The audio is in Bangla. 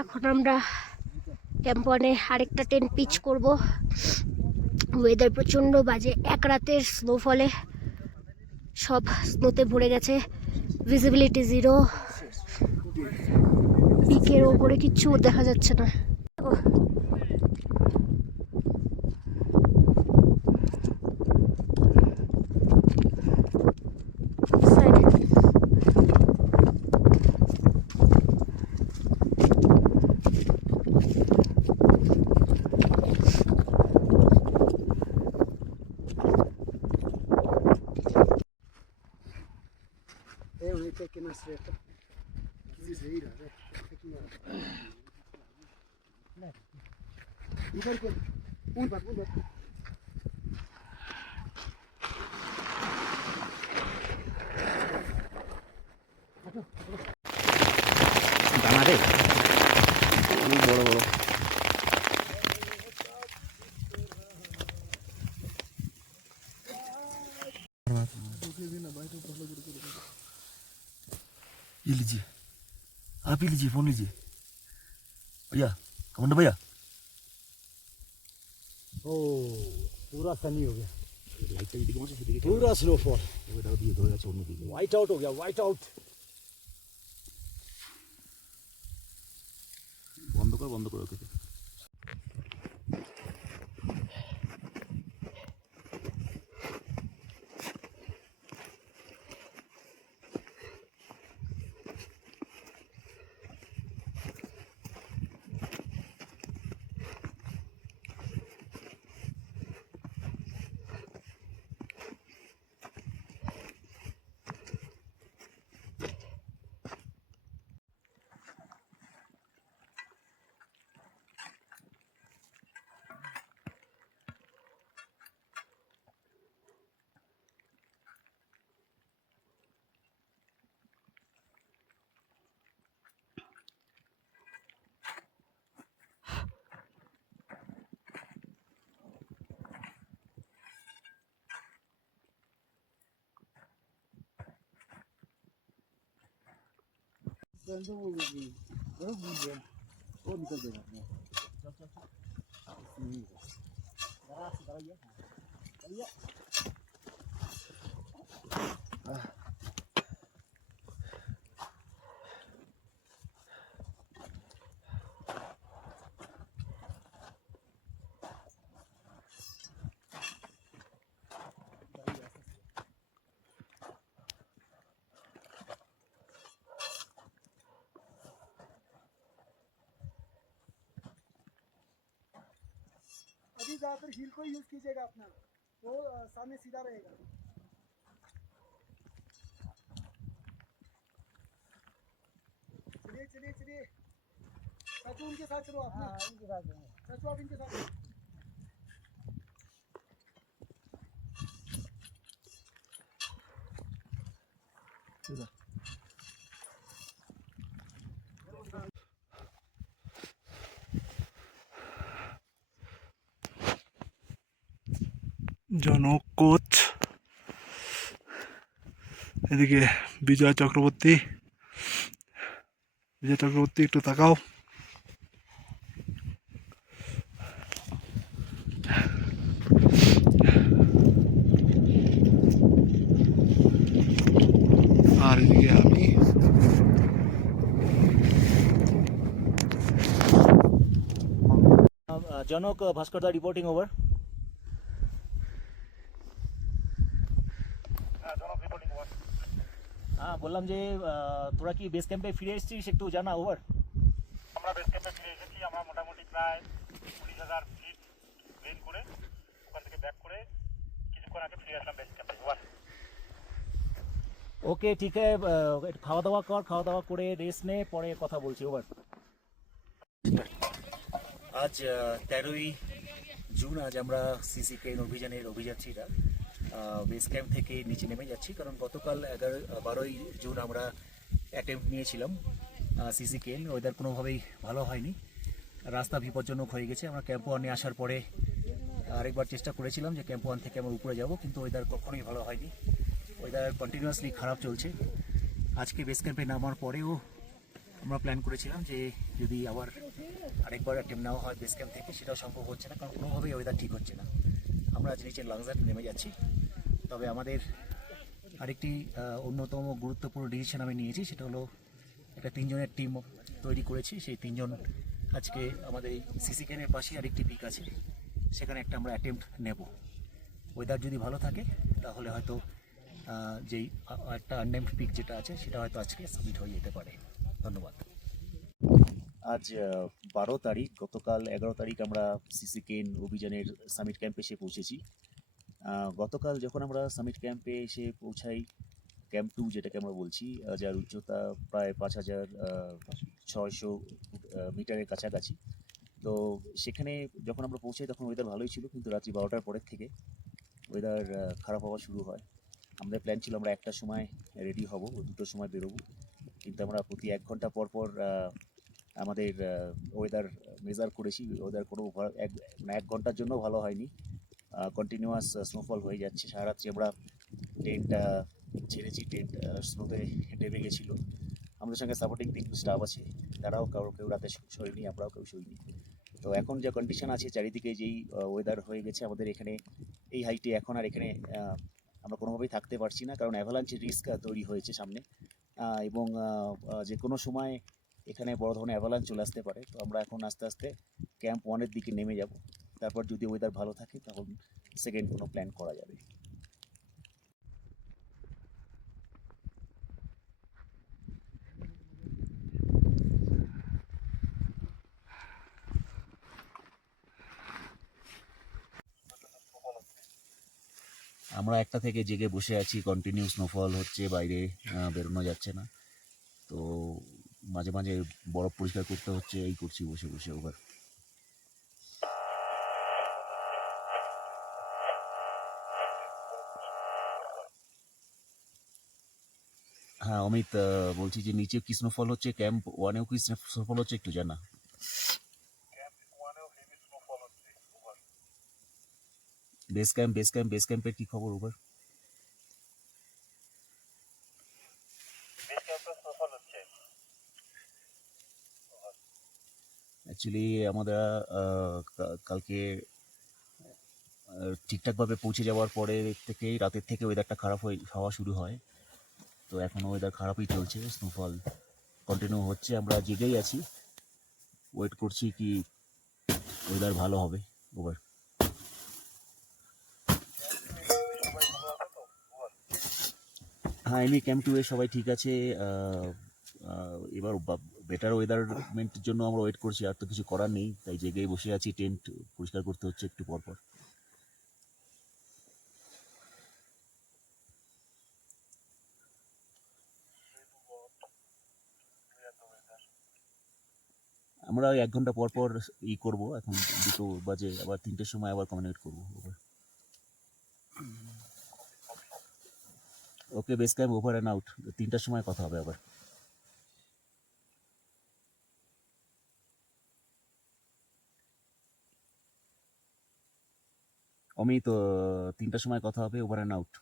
এখন আমরা ক্যাম্প ওয়ানে আরেকটা টেন্ট পিচ করব। ওয়েদার প্রচণ্ড বাজে, এক রাতের স্নোফলে সব স্নোতে ভরে গেছে, ভিজিবিলিটি জিরো, পিকের ওপরে কিচ্ছু দেখা যাচ্ছে না। Pequena certa. Desvira, né? দানা রে বড় বড় ये लीजिए, आप ही लीजिए, फोन लीजिए भैया, कमांडर भैया। ओ पूरा सनी हो गया, पूरा स्नोफॉल, व्हाइट आउट हो गया, व्हाइट आउट। बंद करो ओके। वो निकल देगा अभी ज्यादातर हील को यूज कीजिएगा अपना, वो सामने सीधा रहेगा। चलिए चलिए चलिए, सचू उनके साथ चलो आप ना, उनके साथ सचू आप इनके साथ। জনক কোচ, এদিকে বিজয় চক্রবর্তী। একটু তাকাও। আর এদিকে আমি। জনক ভাস্করদা রিপোর্টিং ওভার। হ্যাঁ বললাম যে তোরা কি বেস ক্যাম্পে ফিরে এসেছিস, একটু জানা। ওভার। আমরা বেস ক্যাম্পে ফিরে এসেছি। আমরা মোটামুটি প্রায় 20,000 ফিট ট্রেন করে ওখান থেকে ব্যাক করে কিছুক্ষণ আগে ফিরে আসলাম বেস ক্যাম্পে। ওভার। ওকে ঠিক আছে, খাওয়া দাওয়া কর, খাওয়া দাওয়া করে রেস্ট নে, পরে কথা বলছি। ওভার। আজ 13ই জুন। আজ আমরা সিসি ক্রেন অভিযানের অভিযাত্রীরা বেস ক্যাম্প থেকে নিচে নেমে যাচ্ছি, কারণ গতকাল 12ই জুন আমরা অ্যাটেম্প্ট নিয়েছিলাম সিসি কেন ওয়েদার কোনোভাবেই ভালো হয়নি, রাস্তা বিপজ্জনক হয়ে গেছে। আমরা ক্যাম্প ওয়ানে আসার পরে আরেকবার চেষ্টা করেছিলাম যে ক্যাম্প ওয়ান থেকে আমরা উপরে যাব, কিন্তু ওয়েদার কখনোই ভালো হয়নি। ওয়েদার কন্টিনিউয়াসলি খারাপ চলছে। আজকে বেস ক্যাম্পে নামার পরেও আমরা প্ল্যান করেছিলাম যে যদি আবার আরেকবার অ্যাটেম্প নেওয়া হয় বেস ক্যাম্প থেকে, সেটাও সম্ভব হচ্ছে না, কারণ কোনোভাবেই ওয়েদার ঠিক হচ্ছে না। আমরা আজ নিচে লাংজাট নেমে যাচ্ছি। তবে আমাদের আরেকটি অন্যতম গুরুত্বপূর্ণ ডিসিশন আমি নিয়েছি, সেটা হলো একটা 3 জনের টিম তৈরি করেছি। সেই 3 জন আজকে আমাদের এই সিসি ক্যানের পাশে আরেকটি পিক আছে, সেখানে একটা আমরা অ্যাটেম্প্ট নেব। ওয়েদার যদি ভালো থাকে তাহলে হয়তো যেই একটা আননেমড পিক যেটা আছে সেটা হয়তো আজকে সাবমিট হয়ে যেতে পারে। ধন্যবাদ। আজ 12 তারিখ, গতকাল 11 তারিখ আমরা সিসি কেন অভিযানের সামিট ক্যাম্পে এসে পৌঁছেছি। গতকাল যখন আমরা সামিট ক্যাম্পে এসে পৌঁছাই, ক্যাম্প 2 যেটাকে আমরা বলছি, যার উচ্চতা প্রায় 5600 মিটারের কাছাকাছি, তো সেখানে যখন আমরা পৌঁছাই তখন ওয়েদার ভালোই ছিল, কিন্তু রাত্রি 12টার পরের থেকে ওয়েদার খারাপ হওয়া শুরু হয়। আমাদের প্ল্যান ছিল আমরা 1টার সময় রেডি হব, 2টোর সময় বেরোবো, কিন্তু আমরা প্রতি 1 ঘন্টা পর পর আমাদের ওয়েদার মেজার করেছি। ওয়েদার কোনো 1 ঘন্টার জন্য ভালো হয়নি, কন্টিনিউয়াস স্নোফল হয়ে যাচ্ছে। সারা রাত্রি আমরা টেন্ট ছেড়েছি, টেন্ট স্নোতে ডেবে গেছিলো। আমাদের সঙ্গে সাপোর্টিং 3 স্টাফ আছে, তারাও কেউ রাতে শোয়নি, আমরাও কেউ শোয়নি। তো এখন যে কন্ডিশন আছে চারিদিকে, যেই ওয়েদার হয়ে গেছে আমাদের এখানে এই হাইটে, এখন আর এখানে আমরা কোনোভাবেই থাকতে পারছি না, কারণ অ্যাভালাঞ্চের রিস্ক তৈরি হয়েছে সামনে, এবং যে কোনো সময় এখানে বড় ধরনের অ্যাভালাঞ্চ চলে আসতে পারে। তো আমরা এখন আস্তে আস্তে ক্যাম্প 1-এর দিকে নেমে যাব। তারপর যদি ওয়েদার ভালো থাকে তখন সেকেন্ড কোনো প্ল্যান করা যাবে। আমরা 1টা থেকে জেগে বসে আছি, কন্টিনিউ স্নোফল হচ্ছে, বাইরে বেরোনো যাচ্ছে না। তো মাঝে মাঝে বরফ পরিষ্কার করতে হচ্ছে, এই করছি বসে বসে। ওভার। হ্যাঁ অমিত, বলছি যে নিচে কি স্নোফল হচ্ছে, ক্যাম্প 1-এও কি স্নোফল হচ্ছে, একটু জানা। বেস ক্যাম্পের কি খবর? ওভার। অ্যাকচুয়ালি আমরা কালকে ঠিকঠাকভাবে পৌঁছে যাওয়ার পরে থেকেই, রাতের থেকে ওয়েদারটা খারাপ হওয়া শুরু হয়। তো এখনও ওয়েদার খারাপই চলছে, স্নোফল কন্টিনিউ হচ্ছে। আমরা জেগেই আছি, ওয়েট করছি কি ওয়েদার ভালো হবে। ওভার। হ্যাঁ এমনি ক্যাম্প 2-এ সবাই ঠিক আছে। এবার বেটার ওয়েদারমেন্টের জন্য আমরা ওয়েট করছি, আর তো কিছু করার নেই, তাই জেগেই বসে আছি। টেন্ট পরিষ্কার করতে হচ্ছে একটু পর পর। আমরা ওই 1 ঘন্টা পর পর করবো। এখন 2টো বাজে, আবার 3টের সময় আবার কমিউনিকেট করবো। Okay, base camp over and out. 3টার সময় কথা হবে আবার। অমিত, 3টার সময় কথা হবে, ওভার অ্যান্ড আউট।